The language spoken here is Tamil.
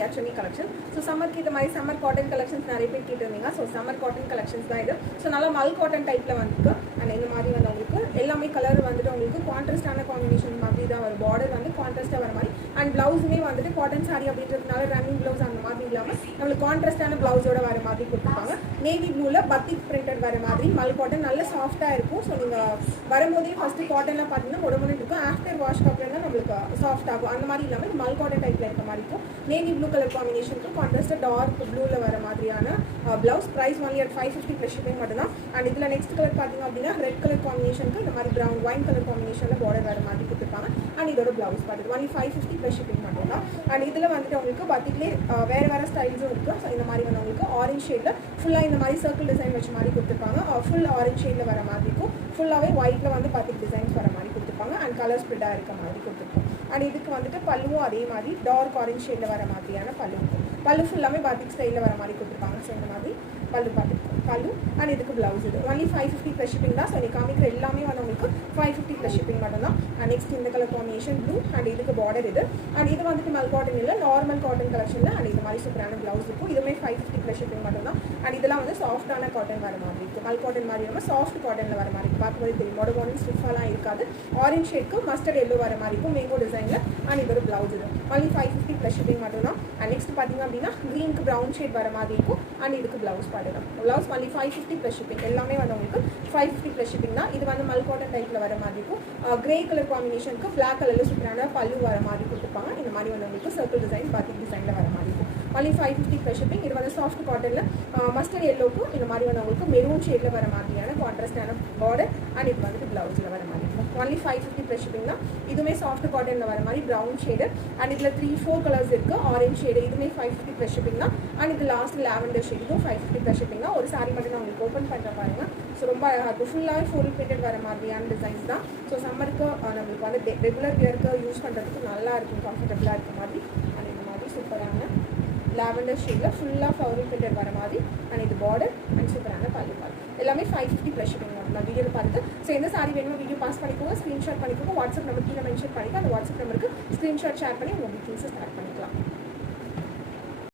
we are Chennai collection. So summer ki the summer cotton collections நிறைய பேர் கேட்டிருந்தீங்க. So summer cotton collections தான் இது. So நல்ல மல் காட்டன் டைப்ல வந்துருக்கு. and இந்த மாதிரி வந்து உங்களுக்கு எல்லாமே கலர் வந்துட்டு உங்களுக்கு கான்ட்ராஸ்டான காம்பினேஷன் மாதிரி தான் வரும். பார்டர் வந்து கான்ட்ராஸ்டா வர மாதிரி and பிளவுஸ்மே வந்துட்டு காட்டன் saree அப்படின்றதுனால ரன்னிங் பிளவுஸ் அந்த மாதிரி இல்லாம நமக்கு கான்ட்ராஸ்டான பிளவுஸோட வர மாதிரி கொடுத்துருப்பாங்க. நேவி ப்ளூல பத்திக் பிரிண்டட் வர மாதிரி மல் காட்டன் நல்ல சாஃப்டா இருக்கும். ஸோ நீங்க வரும்போதே ஃபர்ஸ்ட் காட்டன்ல பாத்தீங்கன்னா உடம்புன்னு இருக்கும். ஆஃப்டர் வாஷ் அப்புறம் தான் நம்மளுக்கு சாஃப்ட் ஆகும். அந்த மாதிரி இல்லாம மல் காட்டன் டைப்ல இருக்க மாதிரி இருக்கும். நேவி ப்ளூ கலர் காம்பினேஷனுக்கு கான்ட்ராஸ்டா டார்க் ப்ளூல வர மாதிரியான blouse price only at 550 plus shipping மட்டும் தான். அண்ட் இதுல நெக்ஸ்ட் கலர் பாத்தீங்க அப்படின்னா ரெட் கலர் காம்பினேஷனுக்கு இந்த மாதிரி பிரவுன் ஒயின் கலர் காம்பினேஷன்ல பார்டர் வர மாதிரி கொடுத்துருப்பாங்க. அண்ட் இதோட பிளவுஸ் பாத்தீங்க ஒன்லி 550 ப்ளஸ் ஷிப்பிங் மட்டும் தான். அண்ட் இதுல வந்துட்டு உங்களுக்கு பத்திக்லேயே வேற வேற ஸ்டைல்ஸும் இருக்கு. ஸோ இந்த மாதிரி வந்து உங்களுக்கு ஆரஞ்ச் ஷேட்ல ஃபுல்லா இந்த மாதிரி சர்க்கிள் டிசைன் வச்ச மாதிரி கொடுத்துருப்பாங்க. ஃபுல் ஆரஞ்ச் ஷேட்ல வர மாதிரி இருக்கும். ஃபுல்லாவே ஒயிட்ல வந்து பத்திக் டிசைன்ஸ் வர மாதிரி கொடுத்துருப்பாங்க. அண்ட் கலர் ஸ்ப்ரெட்டா இருக்க மாதிரி கொடுத்துருப்பாங்க. அண்ட் இதுக்கு வந்துட்டு பல்லுவும் அதே மாதிரி டார்க் ஆரஞ்ச் ஷேட்ல வர மாதிரியான பல்லு இருக்கும். பல்லு ஃபுல்லாமே பாத்திக் ஸ்டைலில் வர மாதிரி கொடுத்துருப்பாங்க. ஸோ இந்த மாதிரி பல்லு பல்லு அண்ட் இதுக்கு பிளவுஸ் இது ஒன்லி 550 ப்ளஸ் ஷிப்பிங் தான். ஸோ நீ காமிக்கிற எல்லாமே வந்து உங்களுக்கு 550 ப்ளஸ் ஷிப்பிங் மட்டும் தான். அண்ட் நெக்ஸ்ட் இந்த கலர் காம்பினேஷன் ப்ளூ அண்ட் இதுக்கு பார்டர் இது. அண்ட் இது வந்துட்டு மல் காட்டன் இல்லை நார்மல் காட்டன் கலெக்ஷனில் அண்ட் இது மாதிரி சூப்பரான பிளவுஸ் இருக்கும். இதுவுமே 550 ப்ளஸ் ஷிப்பிங் மட்டும் தான். அண்ட் இதெல்லாம் வந்து சாஃப்டான காட்டன் வர மாதிரி இருக்கும். மல் காட்டன் மாதிரி நம்ம சாஃப்ட் காட்டனில் வர மாதிரி இருக்கும். பார்க்கும்போது தெரியும் மொடகோனி ஸ்டிஃபாலாம் இருக்காது. ஆரஞ்ச் ஷேட்க்கு மஸ்டர்ட் எல்லோ வர மாதிரி இருக்கும் மேங்கோ டிசைனில். அண்ட் இது ஒரு பிளவுஸ் இது ஒன்லி 550 ப்ளஸ் ஷிப்பிங் மட்டும் தான். அண்ட் நெக்ஸ்ட் பார்த்தீங்க அப்படின்னா க்ரீனுக்கு ப்ரௌன் ஷேட் வர மாதிரி இருக்கும். அண்ட் இதுக்கு பிளவுஸ் பாருங்க பிளவுஸ் ஒன்லி 550 ப்ளஸ் ஷிப்பிங். எல்லாமே வந்து உங்களுக்கு 550 ப்ளஸ் ஷிப்பிங் தான். இது வந்து மல் காட்டன் டைப்பில் வர மாதிரி இருக்கும். கிரே கலர் காம்பினேஷனுக்கு பிளாக் கலரில் சூப்பரான பல்லு வர மாதிரி கொடுத்துருப்பாங்க. இந்த மாதிரி வந்து உங்களுக்கு சர்க்கிள் டிசைன் பாத்திக் டிசைனில் வர மாதிரி இருக்கும். Only 550 plus shipping. இது வந்து சாஃப்ட் காட்டனில் மஸ்டர்ட் எல்லோக்கும் இந்த மாதிரி வந்து உங்களுக்கு மெரூன் ஷேடில் வர மாதிரியான கான்ட்ராஸ்டான பார்டர் அண்ட் இது வந்துட்டு பிளவுஸில் வர மாதிரி இருக்கும். ஒன்லி 550 ப்ளஸ் ஷிப்பிங் தான். இதுவுமே சாஃப்ட் காட்டனில் வர மாதிரி ப்ரௌன் ஷேடு அண்ட் இதில் 3-4 கலர்ஸ் இருக்குது. ஆரஞ்ச் ஷேடு இதுவுமே 550 ப்ளஸ் ஷிப்பிங் தான். அண்ட் இது லாஸ்ட் லாவெண்டர் ஷேட் இதுவும் 550 ப்ளஸ் ஷிப்பிங் தான். ஒரு சாரி மட்டும் நான் உங்களுக்கு ஓப்பன் பண்ணுற பாருங்க. ஸோ ரொம்ப அழகாக இருக்கும். ஃபுல்லாகவே ஃபுல் பிரிண்டட் வர மாதிரியான டிசைன்ஸ் தான். ஸோ சம்மருக்கு நம்மளுக்கு வந்து ரெகுலர் வியருக்கு யூஸ் பண்ணுறதுக்கு நல்லா இருக்கும். கம்ஃபர்டபுளாக இருக்க மாதிரி அண்ட் இந்த மாதிரி சூப்பரான லாவெண்டர் ஷேடில் ஃபுல்லாக ஃபவுல் பிரிண்டட் வர மாதிரி அண்ட் இது பார்டர் அண்ட் சூப்பரான பல்லு எல்லாமே 550 ப்ளஸ் ஷிப்பிங் மட்டும் தான். வீடியோ பார்த்து ஸோ எந்த சாரி வேணுமோ வீடியோ பாஸ் பண்ணிக்கோங்க, ஸ்க்ரீன்ஷாட் பண்ணிக்கோங்க. வாட்ஸ்அப் நம்பர் கீழே மென்ஷன் பண்ணிவிட்டு அந்த வாட்ஸ்அப் நம்பருக்கு ஸ்க்ரீன்ஷாட் ஷேர் பண்ணி உங்கள் புக்கிங்ஸை ஸ்டார்ட் பண்ணிக்கலாம்.